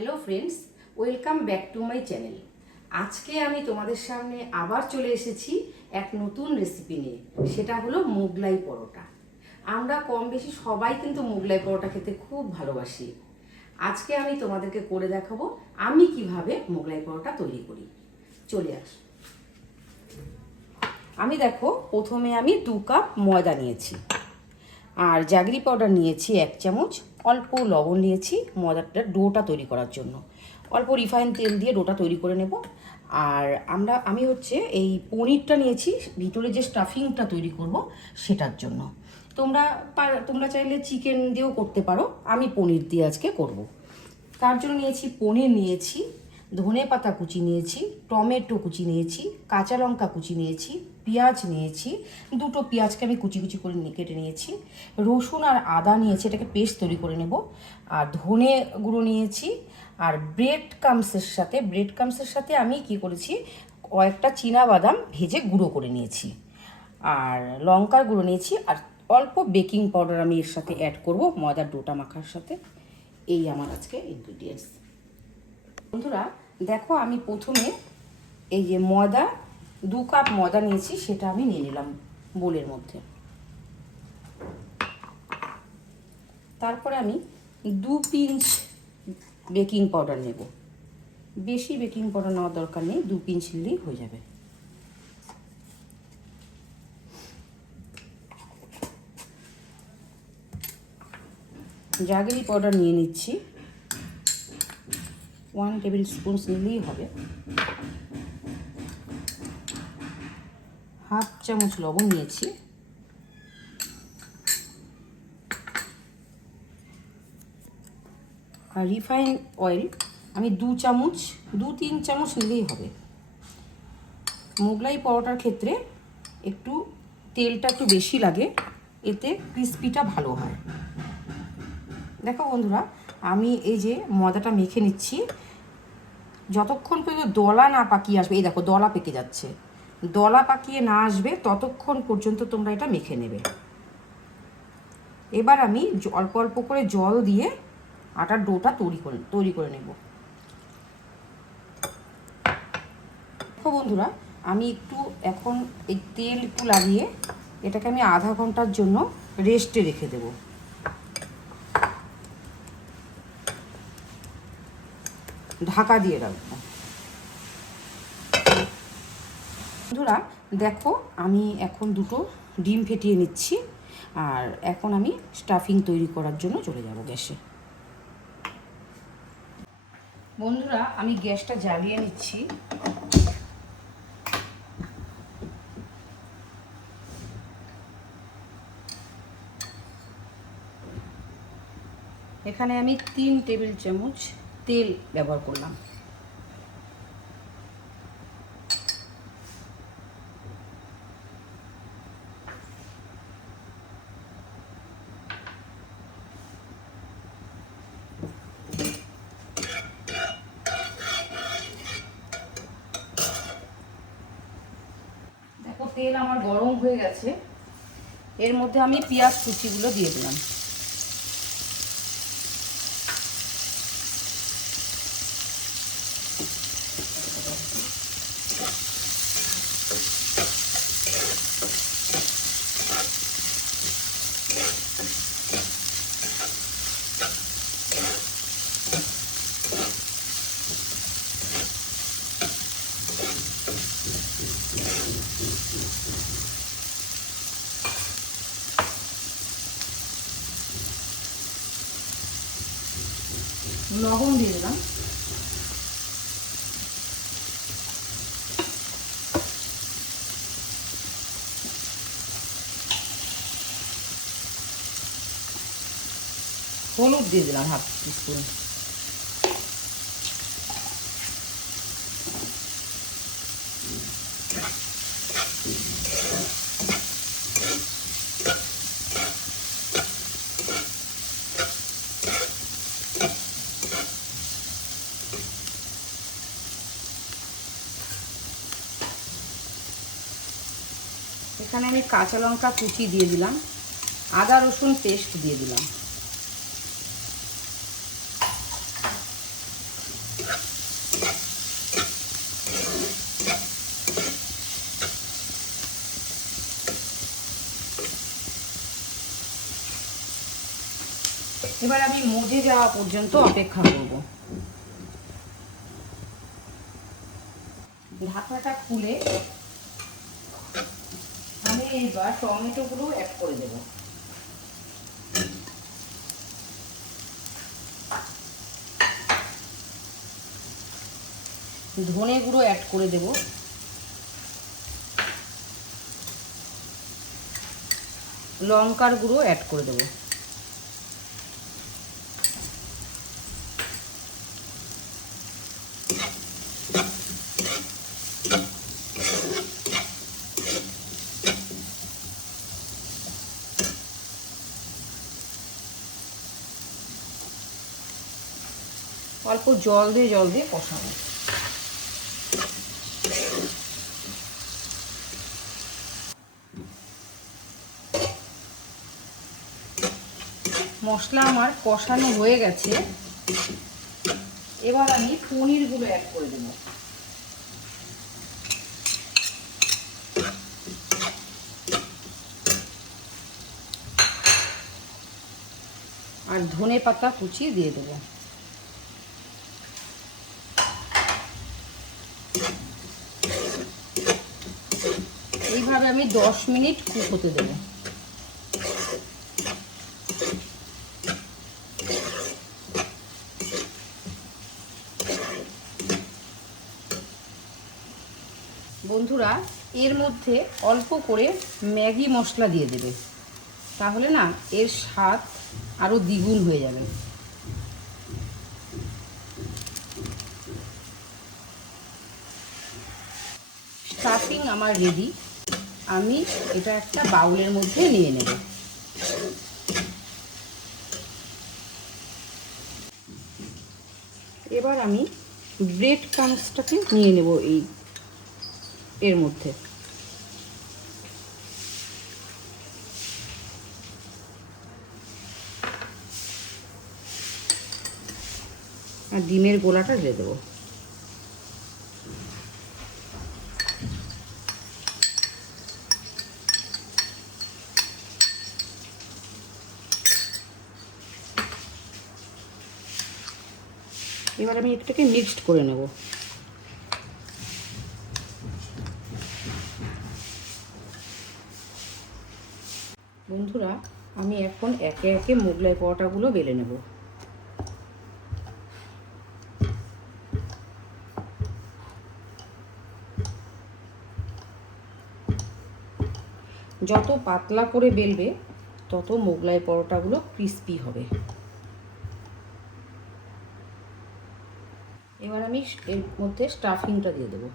Hello friends, welcome back to my channel. আজকে আমি তোমাদের সামনে আবার চলে এসেছি এক নতুন রেসিপি নিয়ে। সেটা হলো মোগলাই পরোটা। আমরা কম বেশি সবাই কিন্তু মোগলাই পরোটা খেতে খুব ভালোবাসি। আজকে আমি তোমাদেরকে করে দেখাবো আমি কিভাবে মোগলাই পরোটা তৈরি করি। চলে আস। দেখো প্রথমে আমি 2 কাপ ময়দা নিয়েছি, আর জাগরি পাউডার নিয়েছি 1 চামচ, অল্প লবণ নিয়েছি ময়দাটার ডোটা তৈরি করার জন্য, অল্প রিফাইন তেল দিয়ে ডোটা তৈরি করে নেব। আর আমি এই পনিরটা নিয়েছি ভিতরে যে স্টাফিংটা তৈরি করব সেটার জন্য। তোমরা চাইলে চিকেন দিয়েও করতে পারো, আমি পনির দিয়ে আজকে করব। তার জন্য নিয়েছি পনির নিয়েছি, ধনে পাতা কুচি নিয়েছি, টমেটো কুচি নিয়েছি, কাঁচা লঙ্কা কুচি নিয়েছি, পেঁয়াজ নিয়েছি, 2টো পেঁয়াজকে আমি কুচি কুচি করে কেটে নিয়েছি, রসুন আর আদা নিয়েছি, এটাকে পেস্ট তৈরি করে নেব। আর ধনে গুঁড়ো নিয়েছি। আর ব্রেড কামসের সাথে আমি কি করেছি, কয়েকটা চীনা বাদাম ভেজে গুঁড়ো করে নিয়েছি, আর লঙ্কার গুঁড়ো নিয়েছি, আর অল্প বেকিং পাউডার আমি এর সাথে অ্যাড করব ময়দার ডোটা মাখার সাথে। এই আমার আজকে ইনগ্রিডিয়েন্টস। বন্ধুরা দেখো, আমি প্রথমে এই যে 2 কাপ ময়দা নিয়েছি, সেটা আমি নিয়ে নিলাম বোলের মধ্যে। তারপরে আমি 2 পিঞ্চ বেকিং পাউডার নেব। বেশি বেকিং পাউডার নেওয়ার দরকার নেই, 2 পিঞ্চ নিলেই হয়ে যাবে। জাগরি পাউডার নিয়ে নিচ্ছি, 1 টেবিল স্পুন নিলেই হবে। হাফ চামচ লবণ নিয়েছি, আর রিফাইন অয়েল আমি 2-3 চামচ নিলেই হবে। মোগলাই পরোটার ক্ষেত্রে তেলটা একটু বেশি লাগে, এতে ক্রিস্পিটা ভালো হয়। দেখো বন্ধুরা, আমি এই যে ময়দাটা মেখে নিচ্ছি, যতক্ষণ পর্যন্ত দলা না পাকিয়ে আসবে, এই দেখো দলা পেকে যাচ্ছে, দলা পাকিয়ে না আসবে ততক্ষণ পর্যন্ত তোমরা এটা মেখে নেবে। এবার আমি অল্প অল্প করে জল দিয়ে আটার ডোটা তৈরি করে নেব। দেখো বন্ধুরা, আমি এখন এই তেল লাগিয়ে এটাকে আমি আধা ঘন্টার জন্য রেস্টে রেখে দেব। ঢাকা দিয়ে রাখবো। বন্ধুরা দেখো, আমি এখন 2টো ডিম ফেটিয়ে নিচ্ছি, আর এখন আমি স্টাফিং তৈরি করার জন্য চলে যাব গ্যাসে। বন্ধুরা, আমি গ্যাসটা জ্বালিয়ে নিচ্ছি। এখানে আমি 3 টেবিল চামচ তেল ব্যবহার করলাম। দেখো, তেল আমার গরম হয়ে গেছে, এর মধ্যে আমি পেঁয়াজ কুচিগুলো দিয়ে দিলাম। লবণ দিয়ে দিলাম। হলুদ দিয়ে দিলাম হাফ টিস্পুন। এখানে আমি কাঁচা লঙ্কা কুচি দিয়ে দিলাম, আদা রসুন পেস্ট দিয়ে দিলাম। এবার আমি মজে যাওয়া পর্যন্ত অপেক্ষা করব। ঢাকনাটা খুলে আমি এইবার টমেটোগুলো অ্যাড করে দেব। ধনে গুঁড়ো অ্যাড করে দেব। লঙ্কার গুঁড়ো অ্যাড করে দেব। অল্প জল দিয়ে কষাবো। মশলা আমার কষানো হয়ে গেছে। এবার আমি পনিরগুলো অ্যাড করে দেব। আর ধনে পাতা কুচি দিয়ে দেব। এইভাবে আমি 10 মিনিট কুক হতে দেব। বন্ধুরা, এর মধ্যে অল্প করে ম্যাগি মশলা দিয়ে দেবে, তাহলে না এর স্বাদ আরও দ্বিগুণ হয়ে যাবে। স্টাফিং আমার রেডি। আমি এটা একটা বাউলের মধ্যে নিয়ে নেব। এবার আমি ব্রেড ক্রাম্বসটাকে নিয়ে নেব এর মধ্যে। আর ডিমের গোলাটা দিয়ে দেবো। এবার আমি এটাকে মিক্সড করে নেব। বন্ধুরা, আমি এখন একে একে মোগলাই পরোটাগুলো বেলে নেব। যত পাতলা করে বেলবে তত মোগলাই পরোটাগুলো ক্রিস্পি হবে। এবার আমি এর মধ্যে স্টাফিংটা দিয়ে দেবো।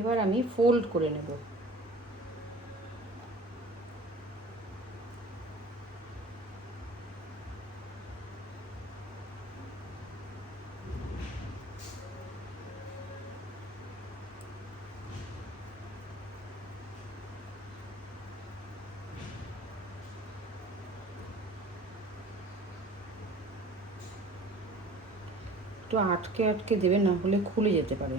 এবার আমি ফোল্ড করে নেব। একটু আটকে আটকে দেবে, না হলে খুলে যেতে পারে।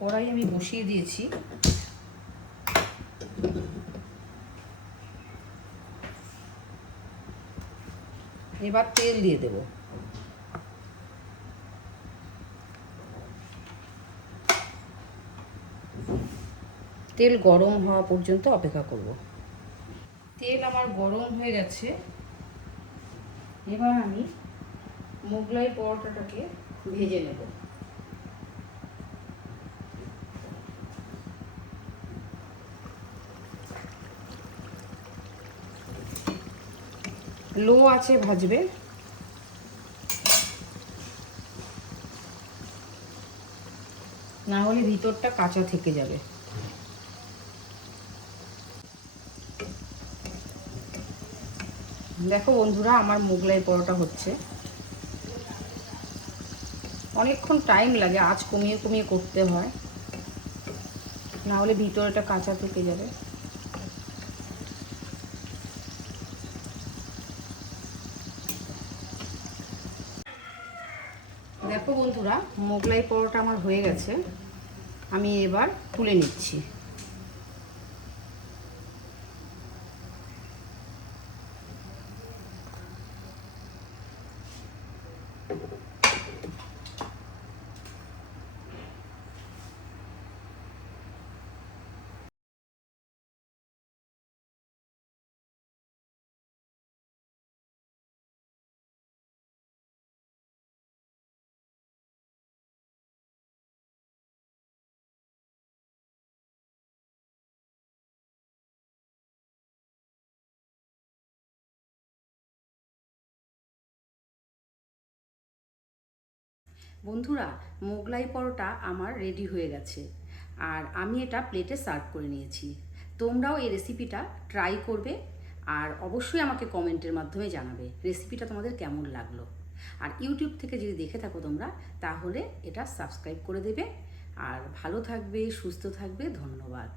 কড়াই আমি বসিয়ে দিয়েছি। এবার তেল দিয়ে দেব। তেল গরম হওয়া পর্যন্ত অপেক্ষা করব। তেল আমার গরম হয়ে গেছে। এবার আমি মোগলাই পরোটাটাকে ভেজে নেব। লো আছে ভাজবে, না হলে ভিতরটা কাঁচা থেকে যাবে। দেখো বন্ধুরা, আমার মোগলাই পরোটা হচ্ছে। অনেকক্ষণ টাইম লাগে, আঁচ কমিয়ে কমিয়ে করতে হয়, না হলে ভিতরটা কাঁচা থেকে যাবে। দেখো বন্ধুরা, মোগলাই পরোটা আমার হয়ে গেছে, আমি এবার তুলে নিচ্ছি। বন্ধুরা, মোগলাই পরোটা আমার রেডি হয়ে গেছে, আর আমি এটা প্লেটে সার্ভ করে নিয়েছি। তোমরাও এই রেসিপিটা ট্রাই করবে, আর অবশ্যই আমাকে কমেন্টের মাধ্যমে জানাবে রেসিপিটা তোমাদের কেমন লাগলো। আর ইউটিউব থেকে যদি দেখে থাকো তোমরা, তাহলে এটা সাবস্ক্রাইব করে দেবে। আর ভালো থাকবে, সুস্থ থাকবে। ধন্যবাদ।